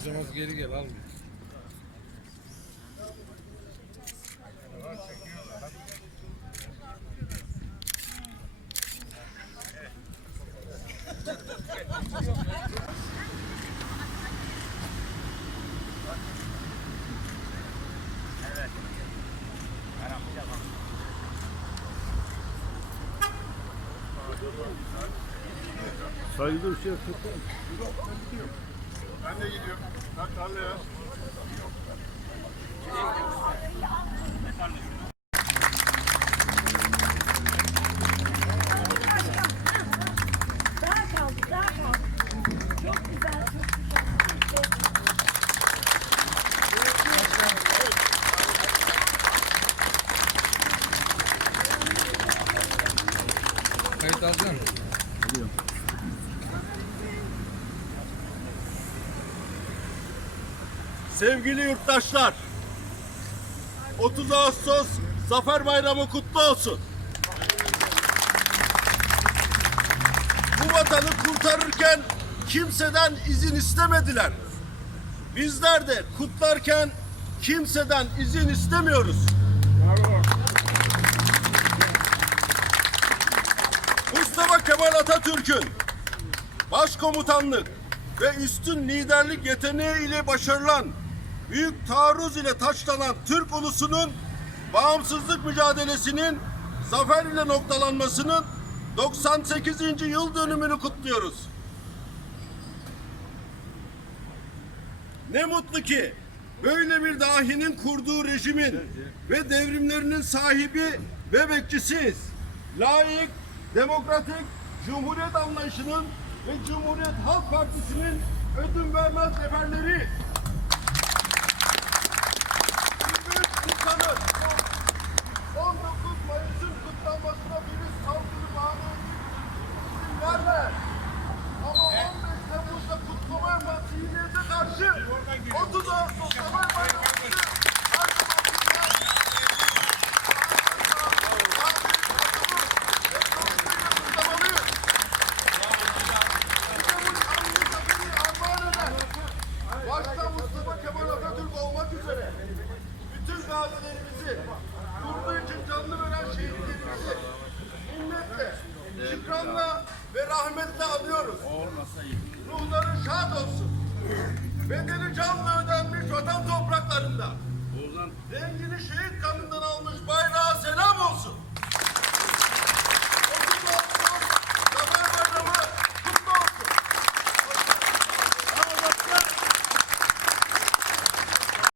Hocamız geri gel. Sayıda bir şey tuttu. Ben de gidiyorum. Bak tarlaya. Daha kaldı, daha kaldı. Sevgili yurttaşlar, 30 Ağustos Zafer Bayramı kutlu olsun. Bu vatanı kurtarırken kimseden izin istemediler. Bizler de kutlarken kimseden izin istemiyoruz. Mustafa Kemal Atatürk'ün başkomutanlık ve üstün liderlik yeteneği ile başarılan büyük taarruz ile taçlanan Türk ulusunun bağımsızlık mücadelesinin zafer ile noktalanmasının 98. yıl dönümünü kutluyoruz. Ne mutlu ki böyle bir dahinin kurduğu rejimin ve devrimlerinin sahibi ve bekçisiyiz. Layık, demokratik, cumhuriyet anlayışının ve Cumhuriyet Halk Partisi'nin ödün vermez neferleri. 30 Ağustos Zafer Bayramı'nı her zaman. Başta Mustafa Kemal Atatürk olmak üzere bütün gazilerimizi kurduğu için canlı veren şehitlerimizi minnetle, şükranla ve rahmetle anıyoruz. Ruhları şad olsun. Bedeli